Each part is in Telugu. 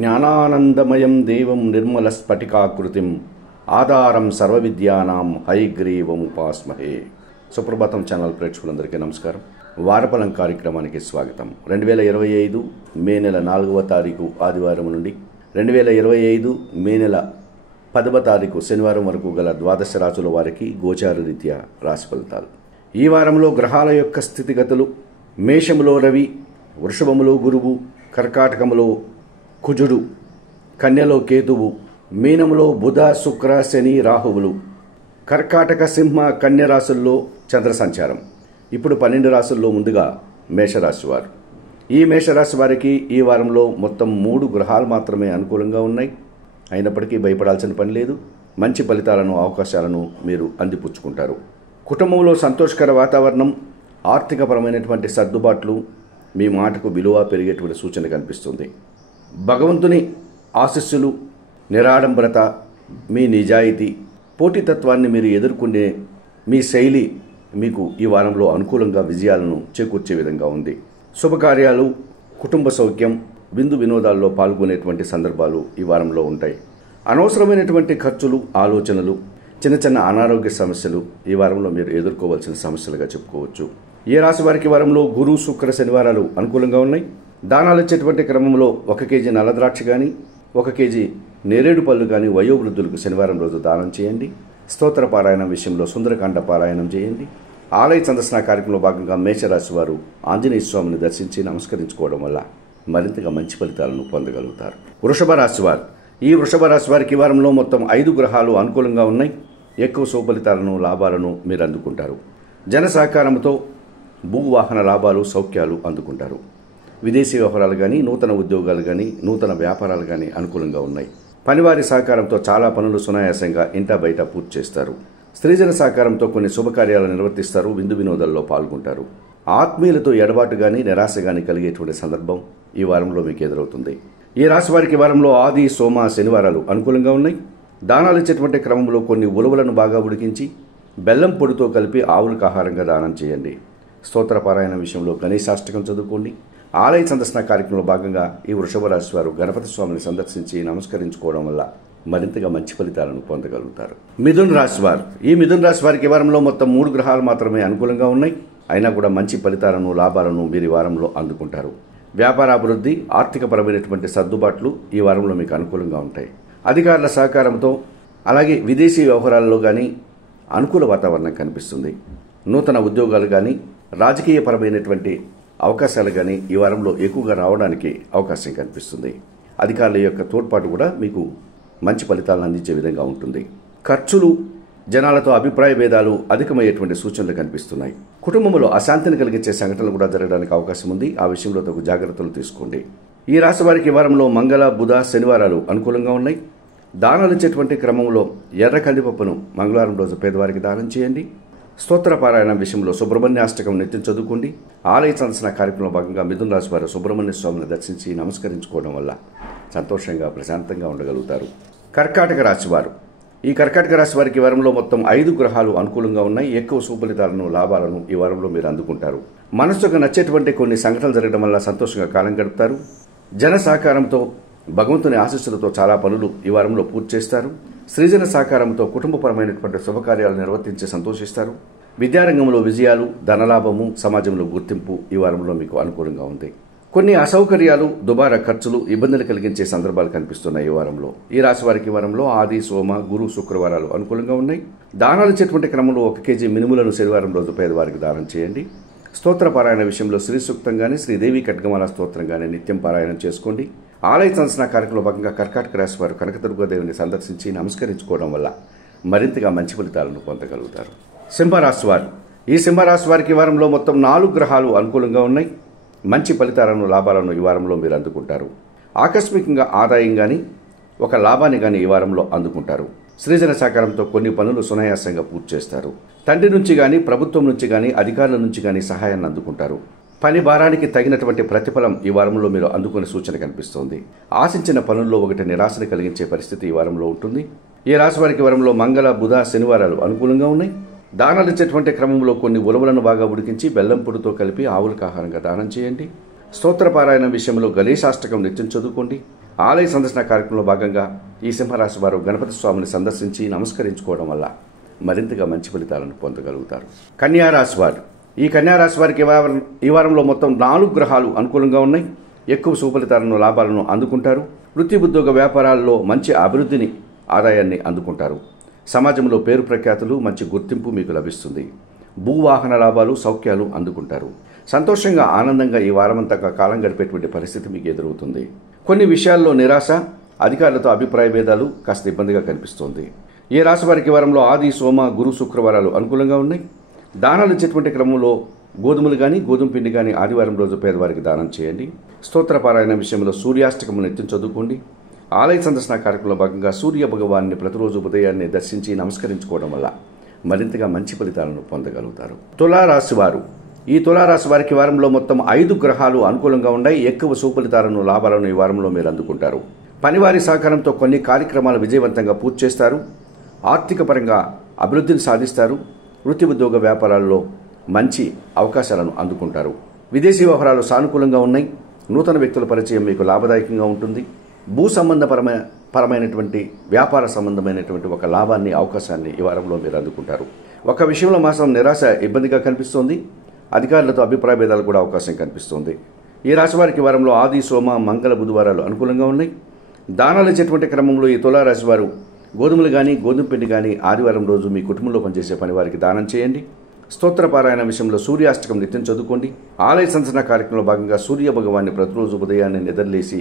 జ్ఞానానందమయం దేవం నిర్మలస్ఫటికాకృతిం ఆధారం సర్వవిద్యానాం హయగ్రీవముపాస్మహే. సుప్రభాతం ఛానల్ ప్రేక్షకులందరికీ నమస్కారం. వారఫలం కార్యక్రమానికి స్వాగతం. 2025 మే నెల 4వ తారీఖు ఆదివారం నుండి 2025 మే నెల 10వ తారీఖు శనివారం వరకు గల ద్వాదశ రాశుల వారికి గోచార రీత్యా రాశి ఫలితాలు. ఈ వారంలో గ్రహాల యొక్క స్థితిగతులు: మేషములో రవి, వృషభములో గురువు, కర్కాటకములో కుజుడు, కన్యలో కేతువు, మీనములో బుధ, శుక్ర, శని, రాహువులు, కర్కాటక, సింహ, కన్య రాశుల్లో చంద్ర సంచారం. ఇప్పుడు 12 రాశుల్లో ముందుగా మేషరాశి వారు. ఈ మేషరాశి వారికి ఈ వారంలో మొత్తం 3 గ్రహాలు మాత్రమే అనుకూలంగా ఉన్నాయి. అయినప్పటికీ భయపడాల్సిన పని లేదు. మంచి ఫలితాలను, అవకాశాలను మీరు అందిపుచ్చుకుంటారు. కుటుంబంలో సంతోషకర వాతావరణం, ఆర్థికపరమైనటువంటి సర్దుబాట్లు, మీ మాటకు విలువ పెరిగేటువంటి సూచన కనిపిస్తుంది. భగవంతుని ఆశీస్సులు, నిరాడంబరత, మీ నిజాయితీ, పోటీతత్వాన్ని మీరు ఎదుర్కొనే మీ శైలి మీకు ఈ వారంలో అనుకూలంగా విజయాలను చేకూర్చే విధంగా ఉంది. శుభకార్యాలు, కుటుంబ సౌఖ్యం, విందు వినోదాల్లో పాల్గొనేటువంటి సందర్భాలు ఈ వారంలో ఉంటాయి. అనవసరమైనటువంటి ఖర్చులు, ఆలోచనలు, చిన్న చిన్న అనారోగ్య సమస్యలు ఈ వారంలో మీరు ఎదుర్కోవాల్సిన సమస్యలుగా చెప్పుకోవచ్చు. ఏ రాశి వారికి వారంలో గురు, శుక్ర, శనివారాలు అనుకూలంగా ఉన్నాయి. దానాలు ఇచ్చేటువంటి క్రమంలో 1 కేజీ నల్లద్రాక్ష కానీ 1 కేజీ నేరేడు పళ్ళు కానీ వయోవృద్ధులకు శనివారం రోజు దానం చేయండి. స్తోత్ర పారాయణం విషయంలో సుందరకాండ పారాయణం చేయండి. ఆలయ సందర్శన కార్యక్రమంలో భాగంగా మేషరాశి వారు ఆంజనేయ స్వామిని దర్శించి నమస్కరించుకోవడం వల్ల మరింతగా మంచి ఫలితాలను పొందగలుగుతారు. వృషభ రాశి వారు. ఈ వృషభ రాశి వారికి ఈ వారంలో మొత్తం 5 గ్రహాలు అనుకూలంగా ఉన్నాయి. ఎక్కువ సుఫలితాలను, లాభాలను మీరు అందుకుంటారు. జన సహకారంతో భూవాహన లాభాలు, సౌఖ్యాలు అందుకుంటారు. విదేశీ వ్యవహారాలు కానీ, నూతన ఉద్యోగాలు కానీ, నూతన వ్యాపారాలు కానీ అనుకూలంగా ఉన్నాయి. పనివారి సహకారంతో చాలా పనులు సునాయాసంగా ఇంటా బయట పూర్తి చేస్తారు. స్త్రీజన సహకారంతో కొన్ని శుభకార్యాలు నిర్వర్తిస్తారు. విందు వినోదాల్లో పాల్గొంటారు. ఆత్మీయులతో ఎడబాటు కానీ, నిరాశ కానీ కలిగేటువంటి సందర్భం ఈ వారంలో మీకు ఎదురవుతుంది. ఈ రాశి వారికి వారంలో ఆది, సోమ, శనివారాలు అనుకూలంగా ఉన్నాయి. దానాలు ఇచ్చేటువంటి క్రమంలో కొన్ని ఉలవలను బాగా ఉడికించి బెల్లం పొడితో కలిపి ఆవులకు ఆహారంగా దానం చేయండి. స్తోత్ర పారాయణ విషయంలో గణేశాష్టకం చదువుకోండి. ఆలయ సందర్శన కార్యక్రమంలో భాగంగా ఈ వృషభ రాశి వారు గణపతి స్వామిని సందర్శించి నమస్కరించుకోవడం వల్ల మరింతగా మంచి ఫలితాలను పొందగలుగుతారు. మిథున రాశి వారు. ఈ మిథున రాశి వారికి ఈ వారంలో మొత్తం 3 గ్రహాలు మాత్రమే అనుకూలంగా ఉన్నాయి. అయినా కూడా మంచి ఫలితాలను, లాభాలను మీరు ఈ వారంలో అందుకుంటారు. వ్యాపారాభివృద్ధి, ఆర్థికపరమైనటువంటి సర్దుబాట్లు ఈ వారంలో మీకు అనుకూలంగా ఉంటాయి. అధికారుల సహకారంతో, అలాగే విదేశీ వ్యవహారాల్లో కానీ అనుకూల వాతావరణం కనిపిస్తుంది. నూతన ఉద్యోగాలు కానీ, రాజకీయపరమైనటువంటి అవకాశాలు కానీ ఈ వారంలో ఎక్కువగా రావడానికి అవకాశం కనిపిస్తుంది. అధికారుల యొక్క తోడ్పాటు కూడా మీకు మంచి ఫలితాలను అందించే విధంగా ఉంటుంది. ఖర్చులు, జనాలతో అభిప్రాయ భేదాలు అధికమయ్యేటువంటి సూచనలు కనిపిస్తున్నాయి. కుటుంబంలో అశాంతిని కలిగించే సంఘటనలు కూడా జరగడానికి అవకాశం ఉంది. ఆ విషయంలో తగు జాగ్రత్తలు తీసుకోండి. ఈ రాశి వారికి వారంలో మంగళ, బుధ, శనివారాలు అనుకూలంగా ఉన్నాయి. దానాలు ఇచ్చేటువంటి క్రమంలో ఎర్ర కందిపప్పును మంగళవారం రోజు పేదవారికి దానం చేయండి. స్తోత్ర పారాయణం విషయంలో సుబ్రహ్మణ్యాష్టకం నిత్యం చదువుకోండి. ఆలయ సందర్శన కార్యక్రమంలో భాగంగా మిథున రాశి వారు సుబ్రహ్మణ్య స్వామిని దర్శించి నమస్కరించుకోవడం వల్ల సంతోషంగా, ప్రశాంతంగా ఉండగలుగుతారు. కర్కాటక రాశి వారు. ఈ కర్కాటక రాశి వారికి వారంలో మొత్తం 5 గ్రహాలు అనుకూలంగా ఉన్నాయి. ఎక్కువ సుఫలితాలను, లాభాలను ఈ వారంలో మీరు అందుకుంటారు. మనసుకు నచ్చేటువంటి కొన్ని సంఘటనలు జరగడం వల్ల సంతోషంగా కాలం గడుపుతారు. జన సహకారంతో, భగవంతుని ఆశీస్సులతో చాలా పనులు ఈ వారంలో పూర్తి చేస్తారు. స్త్రీజన సహకారంతో కుటుంబపరమైనటువంటి శుభకార్యాలు నిర్వర్తించి సంతోషిస్తారు. విద్యారంగంలో విజయాలు, ధనలాభము, సమాజంలో గుర్తింపు ఈ వారంలో మీకు అనుకూలంగా ఉంది. కొన్ని అసౌకర్యాలు, దుబారా ఖర్చులు, ఇబ్బందులు కలిగించే సందర్భాలు కనిపిస్తున్నాయి ఈ వారంలో. ఈ రాశి వారికి వారంలో ఆది, సోమ, గురు, శుక్రవారాలు అనుకూలంగా ఉన్నాయి. దానాలు ఇచ్చేటువంటి క్రమంలో 1 కేజీ మినుములను శనివారం రోజు పేదవారికి దానం చేయండి. స్తోత్ర పారాయణ విషయంలో శ్రీ సూక్తం కానీ, శ్రీదేవి ఖడ్గమాల స్తోత్రం కానీ నిత్యం పారాయణం చేసుకోండి. ఆలయ సందర్శన కార్యక్రమంలో భాగంగా కర్కాటక రాశి వారు కనకదుర్గాదేవిని సందర్శించి నమస్కరించుకోవడం వల్ల మరింతగా మంచి ఫలితాలను పొందగలుగుతారు. సింహరాశి వారు. ఈ సింహరాశి వారికి వారంలో మొత్తం 4 గ్రహాలు అనుకూలంగా ఉన్నాయి. మంచి ఫలితాలను, లాభాలను ఈ వారంలో మీరు అందుకుంటారు. ఆకస్మికంగా ఆదాయం కానీ, ఒక లాభాన్ని కానీ ఈ వారంలో అందుకుంటారు. స్త్రీజన సహకారంతో కొన్ని పనులు సునాయాసంగా పూర్తి చేస్తారు. తండ్రి నుంచి కానీ, ప్రభుత్వం నుంచి కానీ, అధికారుల నుంచి కానీ సహాయాన్ని అందుకుంటారు. పని భారానికి తగినటువంటి ప్రతిఫలం ఈ వారంలో మీరు అందుకునే సూచన కనిపిస్తోంది. ఆశించిన పనుల్లో ఒకటి నిరాశను కలిగించే పరిస్థితి ఈ వారంలో ఉంటుంది. ఈ రాశి వారికి వారంలో మంగళ, బుధ, శనివారాలు అనుకూలంగా ఉన్నాయి. దానాలు ఇచ్చేటువంటి క్రమంలో కొన్ని ఉలవలను బాగా ఉడికించి బెల్లం పొడితో కలిపి ఆవులకు ఆహారంగా దానం చేయండి. స్తోత్రపారాయణ విషయంలో గణేశాష్టకం నిత్యం చదువుకోండి. ఆలయ సందర్శన కార్యక్రమంలో భాగంగా ఈ సింహరాశి వారు గణపతి స్వామిని సందర్శించి నమస్కరించుకోవడం వల్ల మరింతగా మంచి ఫలితాలను పొందగలుగుతారు. కన్యారాశి వారు, ఈ కన్యారాశి వారికి ఈ వారంలో మొత్తం 4 గ్రహాలు అనుకూలంగా ఉన్నాయి. ఎక్కువ సుఫలితాలను లాభాలను అందుకుంటారు. వృత్తి ఉద్యోగ వ్యాపారాల్లో మంచి అభివృద్ధిని ఆదాయాన్ని అందుకుంటారు. సమాజంలో పేరు ప్రఖ్యాతులు మంచి గుర్తింపు మీకు లభిస్తుంది. భూవాహన లాభాలు సౌఖ్యాలు అందుకుంటారు. సంతోషంగా ఆనందంగా ఈ వారమంతా కాలం గడిపేటువంటి పరిస్థితి మీకు ఎదురవుతుంది. కొన్ని విషయాల్లో నిరాశ, అధికారులతో అభిప్రాయ భేదాలు కాస్త ఇబ్బందిగా కనిపిస్తోంది. ఈ రాశి వారికి వారంలో ఆది, సోమ, గురు, శుక్రవారాలు అనుకూలంగా ఉన్నాయి. దానాలు ఇచ్చేటువంటి క్రమంలో గోధుమలు కానీ గోధుమ పిండి కానీ ఆదివారం రోజు పేదవారికి దానం చేయండి. స్తోత్రపారాయణ విషయంలో సూర్యాష్టకము నిత్యం చదువుకోండి. ఆలయ సందర్శన కార్యక్రమంలో భాగంగా సూర్య భగవాన్ని ప్రతిరోజు ఉదయాన్నే దర్శించి నమస్కరించుకోవడం వల్ల మరింతగా మంచి ఫలితాలను పొందగలుగుతారు. తులారాశి వారు, ఈ తులారాశి వారికి వారంలో మొత్తం 5 గ్రహాలు అనుకూలంగా ఉన్నాయి. ఎక్కువ సుఫలితాలను లాభాలను ఈ వారంలో మీరు అందుకుంటారు. పనివారి సహకారంతో కొన్ని కార్యక్రమాలు విజయవంతంగా పూర్తి చేస్తారు. ఆర్థిక పరంగా అభివృద్ధిని సాధిస్తారు. వృత్తి ఉద్యోగ వ్యాపారాల్లో మంచి అవకాశాలను అందుకుంటారు. విదేశీ వ్యవహారాలు సానుకూలంగా ఉన్నాయి. నూతన వ్యక్తుల పరిచయం మీకు లాభదాయకంగా ఉంటుంది. భూ సంబంధపరమైనటువంటి వ్యాపార సంబంధమైనటువంటి ఒక లాభాన్ని, అవకాశాన్ని ఈ వారంలో మీరు అందుకుంటారు. ఒక విషయంలో మాత్రం నిరాశ ఇబ్బందిగా కనిపిస్తోంది. అధికారులతో అభిప్రాయ భేదాలు కూడా అవకాశం కనిపిస్తోంది. ఈ రాశి వారికి వారంలో ఆది, సోమ, మంగళ, బుధవారాలు అనుకూలంగా ఉన్నాయి. దానాలు ఇచ్చేటువంటి క్రమంలో ఈ తులారాశి వారు గోధుమలు కానీ గోధుమ పిండి కానీ ఆదివారం రోజు మీ కుటుంబంలో పనిచేసే పని వారికి దానం చేయండి. స్తోత్రపారాయణ విషయంలో సూర్యాష్టకం నిత్యం చదువుకోండి. ఆలయ సందర్శన కార్యక్రమంలో భాగంగా సూర్య భగవాన్ని ప్రతిరోజు ఉదయాన్నే నిద్రలేసి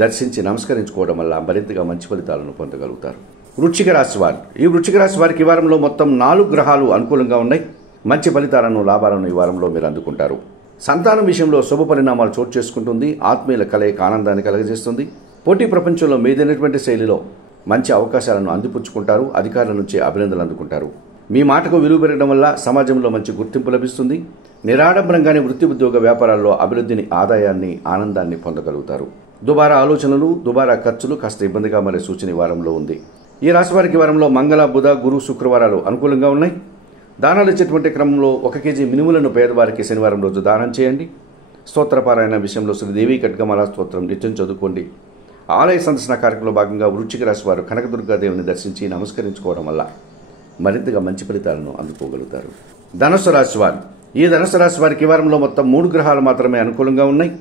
దర్శించి నమస్కరించుకోవడం వల్ల మరింతగా మంచి ఫలితాలను పొందగలుగుతారు. వృశ్చిక రాశి వారు, ఈ వృశ్చిక రాశి వారికి ఈ వారంలో మొత్తం 4 గ్రహాలు అనుకూలంగా ఉన్నాయి. మంచి ఫలితాలను లాభాలను ఈ వారంలో మీరు అందుకుంటారు. సంతానం విషయంలో శుభ పరిణామాలు చోటు చేసుకుంటుంది. ఆత్మీయుల కలయిక ఆనందాన్ని కలగజేస్తుంది. పోటీ ప్రపంచంలో మీదైనటువంటి శైలిలో మంచి అవకాశాలను అందిపుచ్చుకుంటారు. అధికారుల నుంచి అభినందనలు అందుకుంటారు. మీ మాటకు విలువ పెరగడం వల్ల సమాజంలో మంచి గుర్తింపు లభిస్తుంది. నిరాడంబరంగానే వృత్తి ఉద్యోగ వ్యాపారాల్లో అభివృద్ధిని, ఆదాయాన్ని, ఆనందాన్ని పొందగలుగుతారు. దుబారా ఆలోచనలు, దుబారా ఖర్చులు కాస్త ఇబ్బందిగా మారే సూచన ఈ వారంలో ఉంది. ఈ రాశి వారికి వారంలో మంగళ, బుధ, గురు, శుక్రవారాలు అనుకూలంగా ఉన్నాయి. దానాలు ఇచ్చేటువంటి క్రమంలో 1 కేజీ మినుములను పేదవారికి శనివారం రోజు దానం చేయండి. స్తోత్రపారాయణ విషయంలో శ్రీదేవి ఖడ్గమాల స్తోత్రం నిత్యం చదువుకోండి. ఆలయ సందర్శన కార్యక్రమంలో భాగంగా వృశ్చిక రాశి వారు కనకదుర్గాదేవిని దర్శించి నమస్కరించుకోవడం వల్ల మరింతగా మంచి ఫలితాలను అందుకోగలుగుతారు. ధనుస్సు రాశి వారు, ఈ ధనుస్సు రాశి వారికి ఈ వారంలో మొత్తం 3 గ్రహాలు మాత్రమే అనుకూలంగా ఉన్నాయి.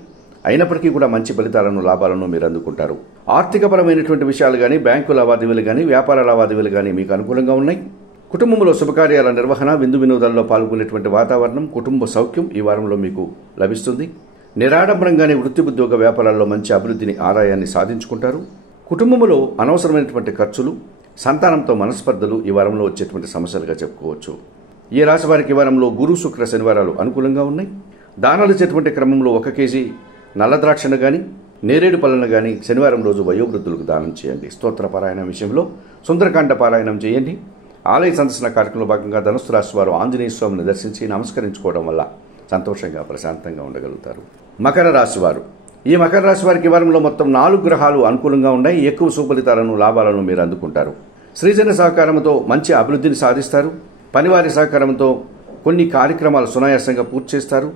అయినప్పటికీ కూడా మంచి ఫలితాలను, లాభాలను మీరు అందుకుంటారు. ఆర్థికపరమైనటువంటి విషయాలు కానీ, బ్యాంకు లావాదేవీలు కానీ, వ్యాపార లావాదేవీలు కానీ మీకు అనుకూలంగా ఉన్నాయి. కుటుంబంలో శుభకార్యాల నిర్వహణ, విందు వినోదాల్లో పాల్గొనేటువంటి వాతావరణం, కుటుంబ సౌఖ్యం ఈ వారంలో మీకు లభిస్తుంది. నిరాడంబరంగానే వృత్తి ఉద్యోగ వ్యాపారాల్లో మంచి అభివృద్ధిని, ఆదాయాన్ని సాధించుకుంటారు. కుటుంబంలో అనవసరమైనటువంటి ఖర్చులు, సంతానంతో మనస్పర్ధలు ఈ వారంలో వచ్చేటువంటి సమస్యలుగా చెప్పుకోవచ్చు. ఈ రాశి వారికి ఈ వారంలో గురు, శుక్ర, శనివారాలు అనుకూలంగా ఉన్నాయి. దానాలు ఇచ్చేటువంటి క్రమంలో 1 కేజీ నల్ల ద్రాక్షను కానీ, నేరేడు పళ్ళను కానీ శనివారం రోజు వయోవృద్ధులకు దానం చేయండి. స్తోత్ర పారాయణ విషయంలో సుందరకాండ పారాయణం చేయండి. ఆలయ సందర్శన కార్యక్రమంలో భాగంగా ధనుస్సు రాశి వారు ఆంజనేయ స్వామిని దర్శించి నమస్కరించుకోవడం వల్ల సంతోషంగా, ప్రశాంతంగా ఉండగలుగుతారు. మకర రాశి వారు, ఈ మకర రాశి వారికి వారంలో మొత్తం 4 గ్రహాలు అనుకూలంగా ఉన్నాయి. ఎక్కువ సుఫలితాలను, లాభాలను మీరు అందుకుంటారు. శ్రీజన సహకారంతో మంచి అభివృద్ధిని సాధిస్తారు. పనివారి సహకారంతో కొన్ని కార్యక్రమాలు సునాయాసంగా పూర్తి చేస్తారు.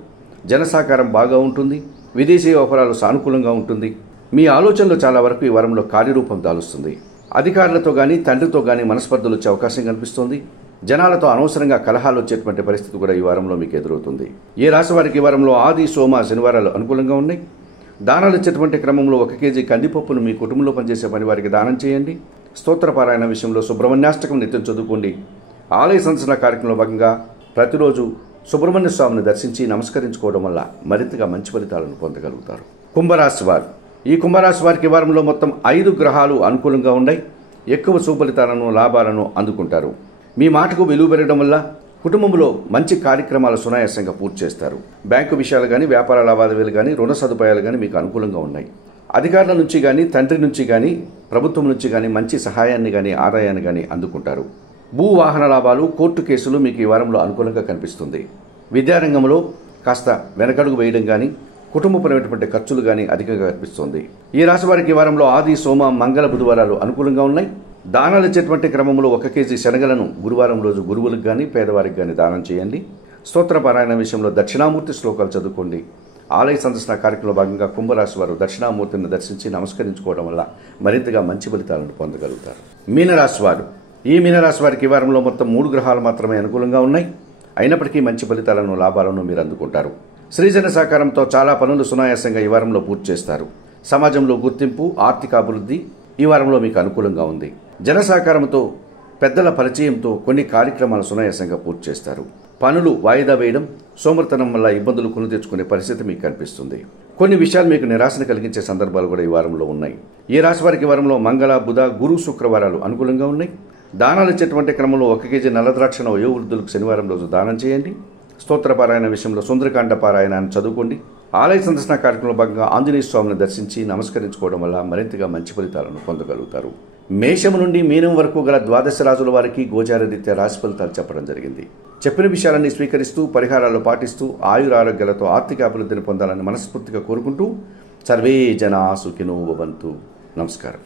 జన సహకారం బాగా ఉంటుంది. విదేశీ వ్యవహారాలు సానుకూలంగా ఉంటుంది. మీ ఆలోచనలు చాలా వరకు ఈ వారంలో కార్యరూపం దాలుస్తుంది. అధికారులతో కానీ, తండ్రితో కానీ మనస్పర్ధలు వచ్చే అవకాశం కనిపిస్తోంది. జనాలతో అనవసరంగా కలహాలు వచ్చేటువంటి పరిస్థితి కూడా ఈ వారంలో మీకు ఎదురవుతుంది. ఈ రాశి వారికి ఈ వారంలో ఆది, సోమ, శనివారాలు అనుకూలంగా ఉన్నాయి. దానాలు ఇచ్చేటువంటి క్రమంలో 1 కేజీ కందిపప్పును మీ కుటుంబంలో పనిచేసే పని వారికి దానం చేయండి. స్తోత్రపారాయణ విషయంలో సుబ్రహ్మణ్యాష్టకం నిత్యం చదువుకోండి. ఆలయ సందర్శన కార్యక్రమంలో భాగంగా ప్రతిరోజు సుబ్రహ్మణ్య స్వామిని దర్శించి నమస్కరించుకోవడం వల్ల మరింతగా మంచి ఫలితాలను పొందగలుగుతారు. కుంభరాశి వారు, ఈ కుంభరాశి వారికి వారంలో మొత్తం 5 గ్రహాలు అనుకూలంగా ఉన్నాయి. ఎక్కువ సుఫలితాలను, లాభాలను అందుకుంటారు. మీ మాటకు విలువ పెరగడం వల్ల కుటుంబంలో మంచి కార్యక్రమాలు సునాయాసంగా పూర్తి చేస్తారు. బ్యాంకు విషయాలు కానీ, వ్యాపార లావాదేవీలు కానీ, రుణ సదుపాయాలు కానీ మీకు అనుకూలంగా ఉన్నాయి. అధికారుల నుంచి కానీ, తండ్రి నుంచి కానీ, ప్రభుత్వం నుంచి కానీ మంచి సహాయాన్ని కానీ, ఆదాయాన్ని కానీ అందుకుంటారు. భూ వాహన లాభాలు, కోర్టు కేసులు మీకు ఈ వారంలో అనుకూలంగా కనిపిస్తుంది. విద్యారంగంలో కాస్త వెనకడుగు వేయడం కానీ, కుటుంబపరమైనటువంటి ఖర్చులు కానీ అధికంగా కనిపిస్తోంది. ఈ రాశి వారికి ఈ వారంలో ఆది, సోమ, మంగళ, బుధవారాలు అనుకూలంగా ఉన్నాయి. దానాలు ఇచ్చేటువంటి క్రమంలో 1 కేజీ శనగలను గురువారం రోజు గురువులకు కానీ, పేదవారికి కానీ దానం చేయండి. స్తోత్రపారాయణ విషయంలో దక్షిణామూర్తి శ్లోకాలు చదువుకోండి. ఆలయ సందర్శన కార్యక్రమంలో భాగంగా కుంభరాశి వారు దక్షిణామూర్తిని దర్శించి నమస్కరించుకోవడం వల్ల మరింతగా మంచి ఫలితాలను పొందగలుగుతారు. మీనరాశి వారు ఈ మీనరాశి వారికి ఈ వారంలో మొత్తం 3 గ్రహాలు మాత్రమే అనుకూలంగా ఉన్నాయి. అయినప్పటికీ మంచి ఫలితాలను లాభాలను మీరు అందుకుంటారు. శ్రీజన సహకారంతో చాలా పనులు సునాయాసంగా ఈ వారంలో పూర్తి చేస్తారు. సమాజంలో గుర్తింపు, ఆర్థిక అభివృద్ధి ఈ వారంలో మీకు అనుకూలంగా ఉంది. జన సహకారంతో పెద్దల పరిచయంతో కొన్ని కార్యక్రమాలు సునాయాసంగా పూర్తి చేస్తారు. పనులు వాయిదా వేయడం, సోమర్తనం వల్ల ఇబ్బందులు కొని తెచ్చుకునే పరిస్థితి మీకు కనిపిస్తుంది. కొన్ని విషయాలు మీకు నిరాశను కలిగించే సందర్భాలు కూడా ఈ వారంలో ఉన్నాయి. ఈ రాశి వారికి ఈ వారంలో మంగళ, బుధ, గురు, శుక్రవారాలు అనుకూలంగా ఉన్నాయి. దానాలు ఇచ్చేటువంటి క్రమంలో 1 కేజీ నల్ల ద్రాక్షను వయోవృద్ధులకు శనివారం రోజు దానం చేయండి. స్తోత్ర పారాయణ విషయంలో సుందరకాండ పారాయణాన్ని చదువుకోండి. ఆలయ సందర్శన కార్యక్రమంలో భాగంగా ఆంజనేయ స్వామిని దర్శించి నమస్కరించుకోవడం వల్ల మరింతగా మంచి ఫలితాలను పొందగలుగుతారు. మేషం నుండి మీనం వరకు గల 12 రాశుల వారికి గోచార రీత్యా రాశి ఫలితాలు చెప్పడం జరిగింది. చెప్పిన విషయాలన్నీ స్వీకరిస్తూ పరిహారాలు పాటిస్తూ ఆయురారోగ్యాలతో ఆర్థిక అభివృద్ధిని పొందాలని మనస్ఫూర్తిగా కోరుకుంటూ సర్వే జనా సుఖినో భవంతు. నమస్కారం.